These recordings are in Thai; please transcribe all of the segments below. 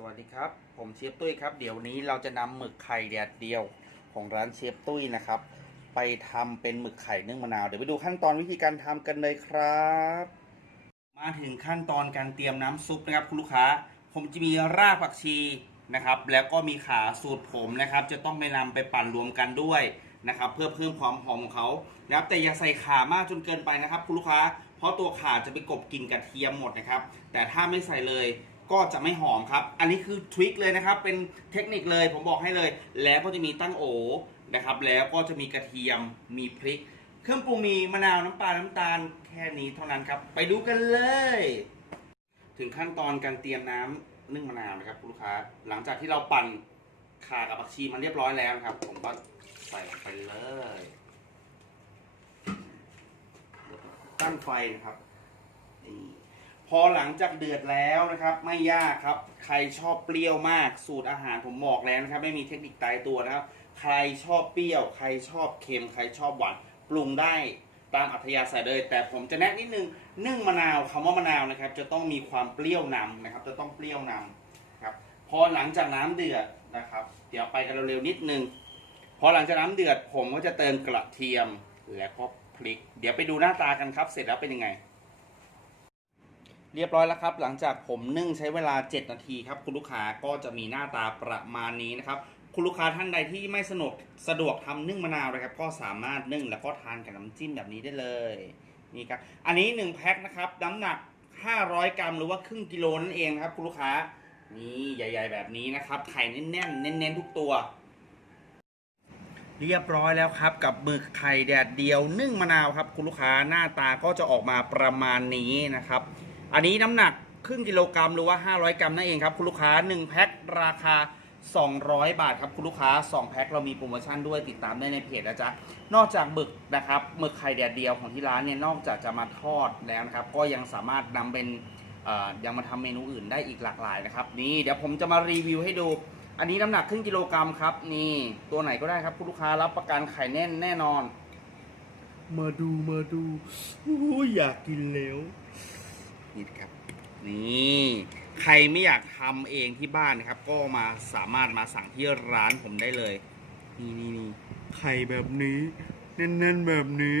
สวัสดีครับ ผมเชฟตุ้ยครับ เดี๋ยวนี้เราจะนำหมึกไข่แดดเดียวของร้านเชฟตุ้ยนะครับ ไปทำเป็นหมึกไข่นึ่งมะนาว เดี๋ยวไปดูขั้นตอนวิธีการทำกันเลยครับ มาถึงขั้นตอนการเตรียมน้ำซุปนะครับ คุณลูกค้า ผมจะมีรากผักชีนะครับ แล้วก็มีขาสูตรผมนะครับ จะต้องไปนำไปปั่นรวมกันด้วยนะครับ เพื่อเพิ่มความหอมของเขานะครับ แต่อย่าใส่ขามากจนเกินไปนะครับ คุณลูกค้า เพราะตัวขาจะไปกบกลิ่นกระเทียมหมดนะครับ แต่ถ้าไม่ใส่เลย ก็จะไม่หอมครับ อันนี้คือทริคเลยนะครับ เป็นเทคนิคเลยผมบอกให้เลย แล้วก็จะมีตั้งโอนะครับ แล้วก็จะมีกระเทียม มีพริก เครื่องปรุงมีมะนาว น้ำปลา น้ำตาล แค่นี้เท่านั้นครับ ไปดูกันเลย ถึงขั้นตอนการเตรียมน้ำนึ่งมะนาวนะครับคุณลูกค้า หลังจากที่เราปั่นข่ากับผักชีมันเรียบร้อยแล้วครับ ผมก็ใส่ลงไปเลยตั้งไฟนะครับนี่ พอหลังจากเดือดแล้วนะครับ ไม่ยากครับ ใครชอบเปรี้ยวมากสูตรอาหารผมบอกแล้วนะครับ ไม่มีเทคนิคตายตัวนะครับ ใครชอบเปรี้ยว ใครชอบเค็ม ใครชอบหวานปรุงได้ตามอัธยาศัยเลย แต่ผมจะแนะนิดนึงนึ่งมะนาวคำว่ามะนาวนะครับ จะต้องมีความเปรี้ยวนำนะครับ จะต้องเปรี้ยวนำครับ พอหลังจากน้ำเดือดนะครับ เดี๋ยวไปกันเร็วๆนิดนึงพอหลังจากน้ำเดือดผมก็จะเติมกระเทียมแล้วก็พริก เดี๋ยวไปดูหน้าตากันครับ เสร็จแล้วเป็นยังไง เรียบร้อยแล้วครับ หลังจากผมนึ่งใช้เวลา 7 นาทีครับ คุณลูกค้าก็จะมีหน้าตาประมาณนี้นะครับ คุณลูกค้าท่านใดที่ไม่สนุกสะดวกทำนึ่งมะนาวนะครับ ก็สามารถนึ่งแล้วก็ทานกับน้ำจิ้มแบบนี้ได้เลยนี่ครับอันนี้ 1 แพ็คนะครับน้ำหนัก 500 กรัมหรือว่าครึ่งกิโลนั่นเองครับ คุณลูกค้านี่ใหญ่ ๆ แบบนี้นะครับไข่แน่นๆเน้นๆทุกตัวเรียบร้อยแล้วครับ กับหมึกไข่แดดเดียวนึ่งมะนาวครับ คุณลูกค้าหน้าตาก็จะออกมาประมาณนี้นะครับ อันนี้น้ำหนักครึ่งกิโลกรัมหรือว่า 500 กรัมนั่นเองครับ คุณลูกค้า 1 แพ็คราคา 200 บาทครับ คุณลูกค้า 2 แพ็คเรามีโปรโมชั่นด้วยติดตามได้ในเพจนะจ๊ะนอกจากหมึกนะครับหมึกไข่แดดเดียวของที่ร้านเนี่ยนอกจากจะมาทอดแล้วนะครับ ก็ยังสามารถนำเป็นยังมาทำเมนูอื่นได้อีกหลากหลายนะครับ นี่เดี๋ยวผมจะมารีวิวให้ดู อันนี้น้ำหนักครึ่งกิโลกรัมครับ นี่ตัวไหนก็ได้ครับ คุณลูกค้ารับประกันไข่แน่นแน่นอน มาดูมาดูโอ้ยอยากกินแล้ว นี่ครับ นี่ใครไม่อยากทำเองที่บ้านนะครับ ก็มาสามารถมาสั่งที่ร้านผมได้เลย นี่นี่นี่ไข่แบบนี้แน่นๆแบบนี้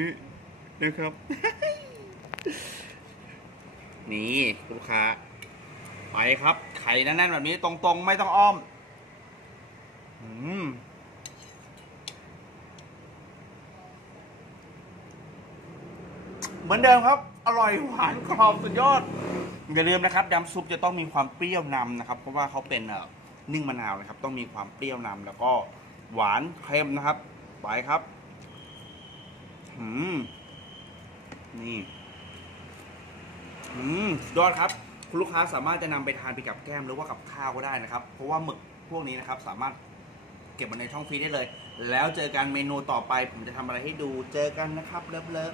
นะครับ นี่ลูกค้า ไปครับ ไข่แน่นๆแบบนี้ตรงๆ ไม่ต้องอ้อม อืม เหมือนเดิมครับ อร่อยหวานกรอบสุดยอด อย่าลืมนะครับยำซุปจะต้องมีความเปรี้ยวนำนะครับ เพราะว่าเขาเป็นเอ่อนึ่งมะนาวนะครับ ต้องมีความเปรี้ยวนำแล้วก็หวานเค็มนะครับ ไปครับอืมนี่อืมสุดยอดครับ คุณลูกค้าสามารถจะนำไปทานไปกับแก้มหรือว่ากับข้าวก็ได้นะครับ เพราะว่าหมึกพวกนี้นะครับ สามารถเก็บไว้ในช่องฟรีซได้เลย แล้วเจอกันเมนูต่อไป ผมจะทำอะไรให้ดู เจอกันนะครับ เลิฟเลิฟ